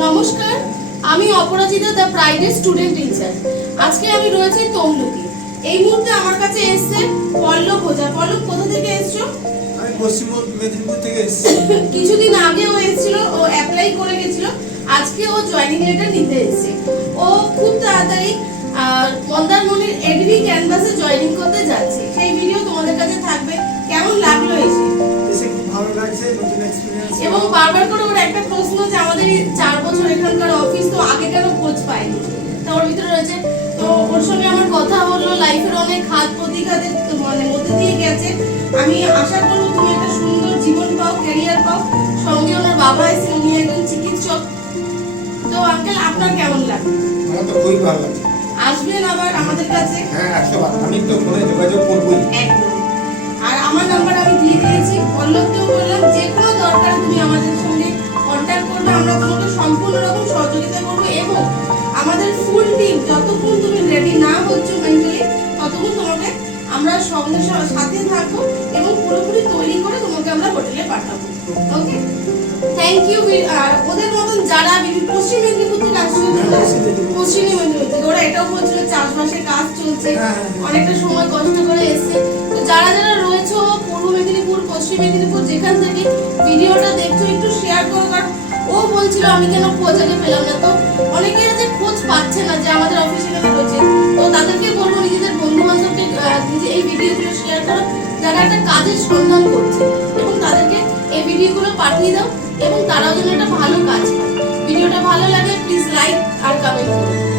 নমস্কার, আমি অপরাজিতা the প্রাইডের student teacher. আজকে আমি রয়েছি তমলুকে। এই মুহূর্তে আমার কাছে এসেছে পল্লব ওঝা। পল্লব, কোথা থেকে এসছো? আমি পশ্চিম মেদিনীপুর থেকে এসেছি। কিছুদিন আগে ও এসেছিল, ও অ্যাপ্লাই করে গেছিল। আজকে ও জয়েনিং লেটার নিতে এসেছে। ও খুব তাড়াতাড়ি মন্দারমণির এডভি ক্যানভাসে জয়েনিং করতে যাচ্ছে। সেই ভিডিও তোমাদের কাছে থাকবে। কেমন লাগলো এসে? খুব ভালো লাগছে, নতুন এক্সপেরিয়েন্স। এবং বারবার করে ওর একটা প্রশ্ন যে আমাদের 4 বছর এখানকার অফিস, তো আগে কেন খোঁজ পাইনি, তা ওর ভিতরে রয়েছে। তো ওর সঙ্গে আমার কথা হলো, লাইফের অনেক ঘাত প্রতিঘাতের মধ্যে দিয়ে গেছে। আমি আশা করবো তুমি একটা সুন্দর জীবন পাও, ক্যারিয়ার পাও। সঙ্গে ওনার বাবা এসে, উনি একজন চিকিৎসক। তো আঙ্কেল, আপনার কেমন লাগে? আমার তো খুবই ভালো লাগছে। আসবেন আবার আমাদের কাছে? হ্যাঁ, 100 বার। আমি তো ফোনে যোগাযোগ করবই। একদম। আর আমার নাম্বার আমি দিয়ে দিয়েছি। পল্লবকেও বললাম, যে কোনো দরকার তুমি আমাদের সঙ্গে কন্ট্যাক্ট করবে, আমরা তোমাকে সম্পূর্ণ রকম সহযোগিতা করবো। এবং আমাদের ফুল টিম, যতক্ষণ তুমি রেডি না হচ্ছ মেন্টালি, ততক্ষণ তোমাকে আমরা সঙ্গে সাথে থাকবো এবং পুরোপুরি তৈরি করে তোমাকে আমরা হোটেলে পাঠাবো। ওকে, থ্যাংক ইউ। আর ওদের মতন যারা পশ্চিম মেদিনীপুর থেকে আসছে, পশ্চিম মেদিনীপুর থেকে, ওরা এটাও বলছিল চাষবাসের কাজ চলছে, অনেকটা সময় কষ্ট করে এসছে। তো যারা যারা রয়েছে পূর্ব মেদিনীপুর, পশ্চিম মেদিনীপুর, যেখান থেকে ভিডিওটা দেখছো, একটু শেয়ার করো। কারণ ও বলছিল আমি কেন খোঁজ আগে পেলাম না। তো অনেকেই আছে খোঁজ পাচ্ছে না যে আমাদের অফিসে কেন রয়েছে। তো তাদেরকে বলবো নিজেদের বন্ধু বান্ধবকে এই ভিডিওগুলো শেয়ার করো, যারা একটা কাজের সন্ধান করছে, এবং তাদেরকে এই ভিডিওগুলো পাঠিয়ে দাও, এবং তারাও যেন একটা ভালো কাজ পায়। ভিডিওটা ভালো লাগে প্লিজ লাইক আর কমেন্ট করো।